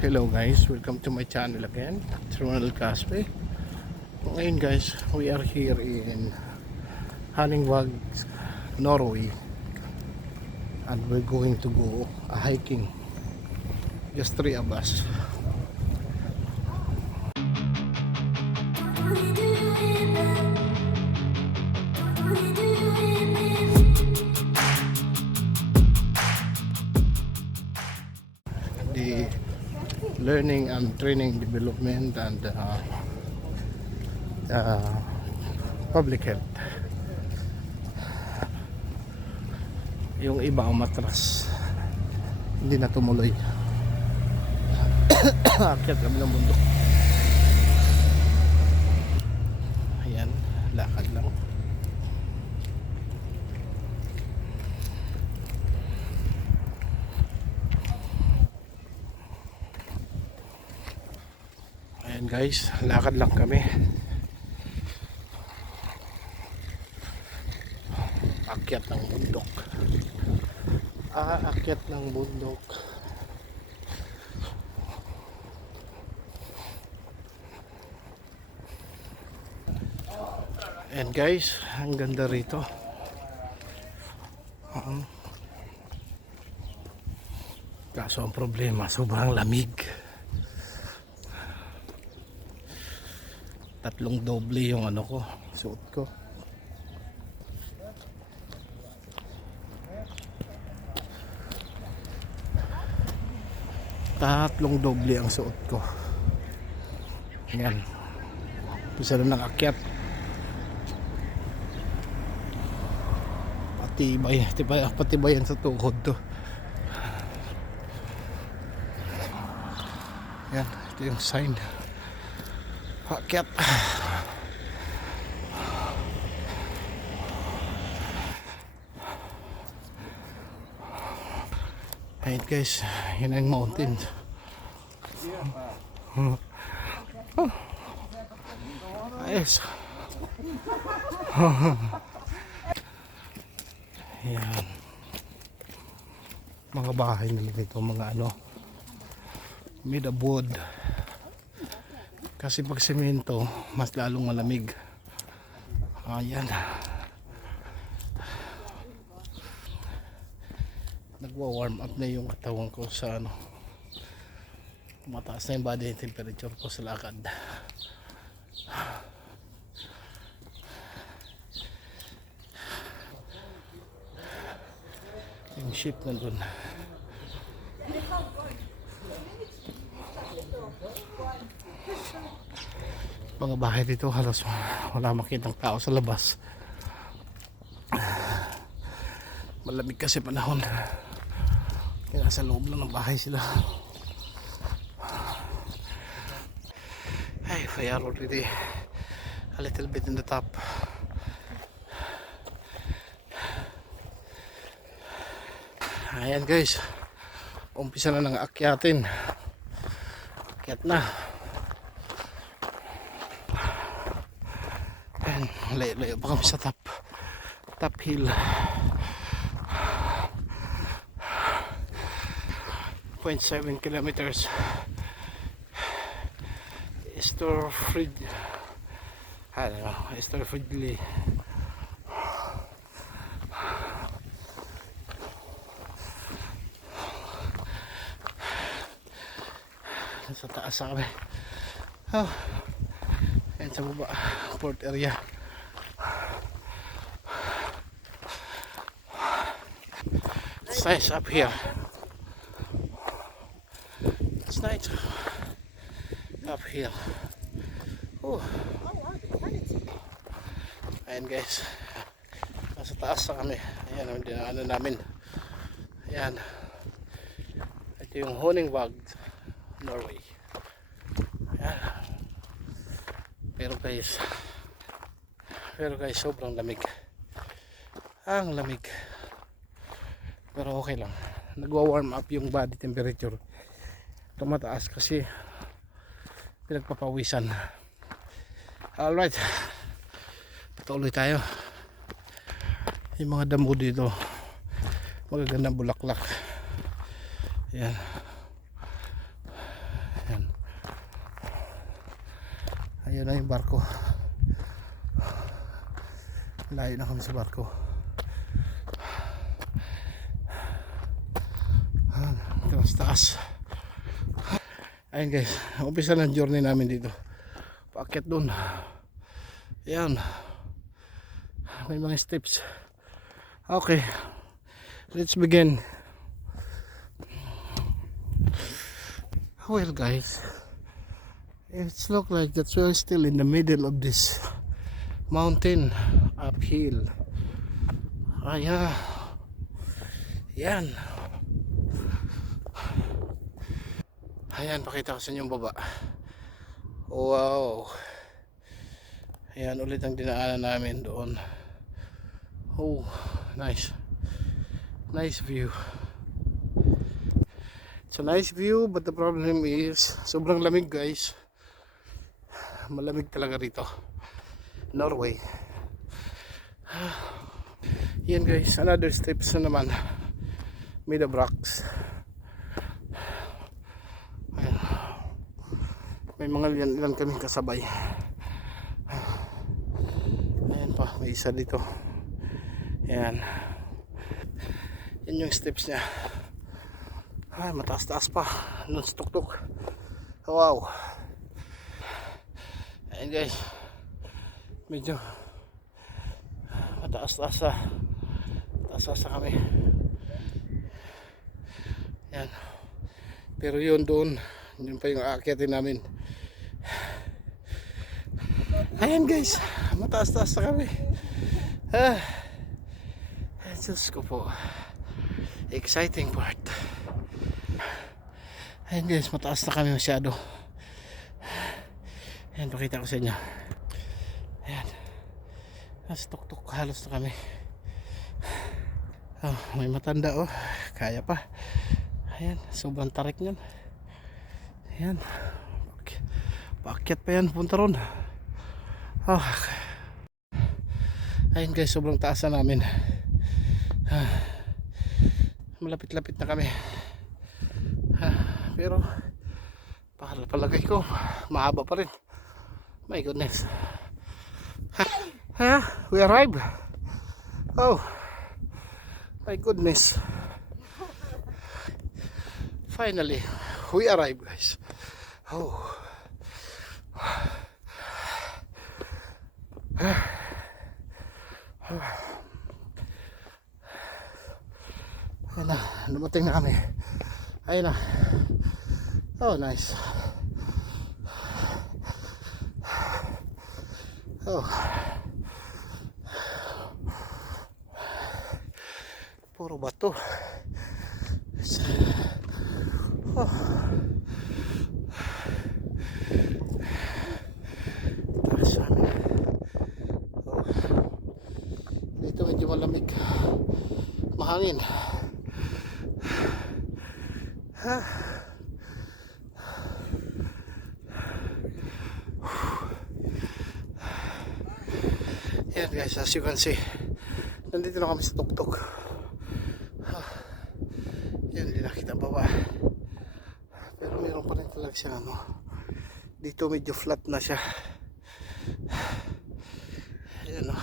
Hello guys, welcome to my channel again. It's Ronald Caspe. Ngayon guys, we are here in Hanningwag, Norway, and we're going to go hiking. Just three of us. The learning and training development and public health. Yung iba umatras, hindi na tumuloy. Akyat kami ng bundok. Ayan, lakad lang. Ayan guys, lakad lang kami. Akyat ng bundok. Akyat ng bundok. Ayan guys, ang ganda rito. Kaso ang problema, sobrang lamig. Tatlong doble yung ano ko, suot ko. Tatlong doble ang suot ko. Ayan. Isa na ng akyat. Patibay yan sa tuhod to. Ayan, ito yung sign. Akyat. Ayan guys, yun ang mountain. Ayos. Ayan. Mga bahay nila dito, mga ano, made of wood. Kasi pag semento, mas lalong malamig. Ayan. Nagwa-warm up na yung katawan ko sa ano. Mataas na yung body temperature ko sa lakad. Yung ship nandun. Mga bahay dito halos wala makitang tao sa labas. Malamig kasi panahon. Kaya nasa loob lang ng bahay sila. Ay, we are already a little bit in the top. Ayan guys, umpisa na ng akyatin. Akyat na. Ayan, layo-layo pa kami sa top hill. 0.7 kilometers. Storfridley. Sa taas sa kami. Ayan sa baba, port area. It's nice up here. It's nice up here. Oh. Ayan guys, nasa taas sa kami. Ayan ang dinaanan namin. Ayan, ito yung Hanningwag, Norway. Ayan. Pero guys sobrang lamig. Ang lamig. Pero okay lang, nagwa-warm up yung body temperature. Tumataas kasi pinagpapawisan. Alright, patuloy tayo. Yung mga damo dito, magagandang bulaklak. Ayan. Ayun na yung barko. Layo na kami sa barko. Ito mas taas. Ayun guys, umpisa ng journey namin dito. Paakyat dun. Ayan. May mga steps. Okay. Let's begin. Well guys, it's look like that we're still in the middle of this mountain uphill. Ayan. Yan. Ayan, pakita ko sa inyo yung baba. Wow. Ayan, ulit ang dinaanan namin doon. Oh, nice. Nice view. It's a nice view, but the problem is sobrang lamig guys. Malamig talaga rito. Norway. Yan guys, another steps na naman. Made of rocks. Ayan. May mga ilan kaming kasabay. Ayan pa, may isa dito. Ayan. Yan yung steps niya. Ay, mataas-taas pa. Non-stuk-tuk. Wow. Ayan guys. Medyo mataas-taas na. Mataas-taas na kami. Ayan. Pero yun doon. Yun pa yung aakyatin namin. Ayan guys, mataas-taas na kami. Diyos ko po, exciting part. Ayan guys, mataas na kami masyado. Ayan, pakita ko sa inyo. Ayan, mas tuk-tuk, halos na kami. Oh, may matanda oh, kaya pa. Ayan, sobrang tarik nyan. Ayan, paakyat pa yan, punta ron. Oh. Ayun guys, sobrang taas na namin. Malapit-lapit na kami. Pero palagay ko mahaba pa rin. My goodness. We arrived. Oh my goodness. Finally we arrived guys. Oh. Ayun na, dumating na kami. Ayun na. Oh, nice. Oh. Puro bato. Oh. Taas namin. Oh. Dito medyo malamig. Mahangin. Yan guys, as you can see, nandito na kami sa tuktok. Yan, hindi nakita baba. Pero meron pa rin talaga siya dito medyo flat na siya. Yan o,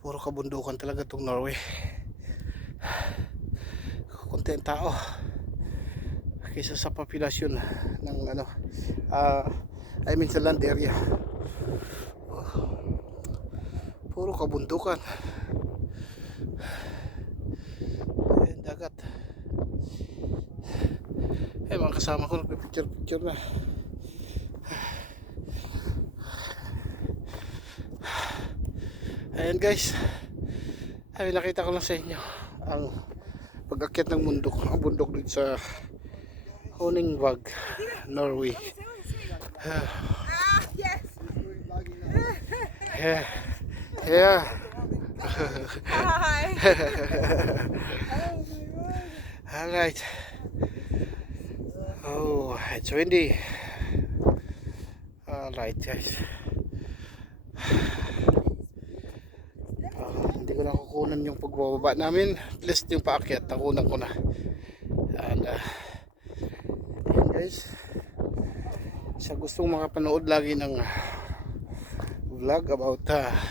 puro kabundukan talaga itong Norway. Konti ang tao kaysa sa populasyon ng I mean sa land area. Puro kabundukan. Ayan, dagat. Mga kasama ko nagpipicture na. Ayan guys, ay nakita ko lang sa inyo ang pag-akyat ng bundok dito sa Honingvåg, Norway. Yeah. Hi. All right. Oh, it's windy. All right, guys. Hindi ko na kukunan yung pagbababa namin. At least yung paakyat, nakunan ko na. And, yan guys. sa gustong makapanood lagi ng vlog about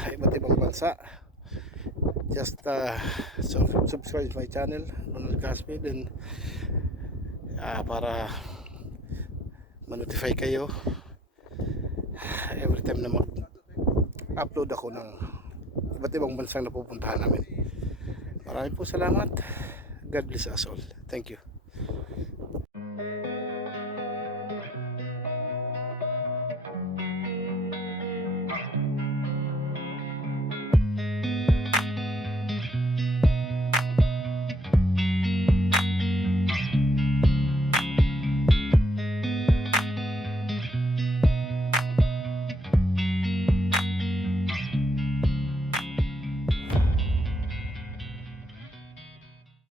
iba't ibang bansa, just subscribe my channel Ronald Caspe, then para ma-notify kayo every time na mag-upload ako ng iba't ibang bansang napupuntahan namin. Maraming po salamat. God bless us all. Thank you.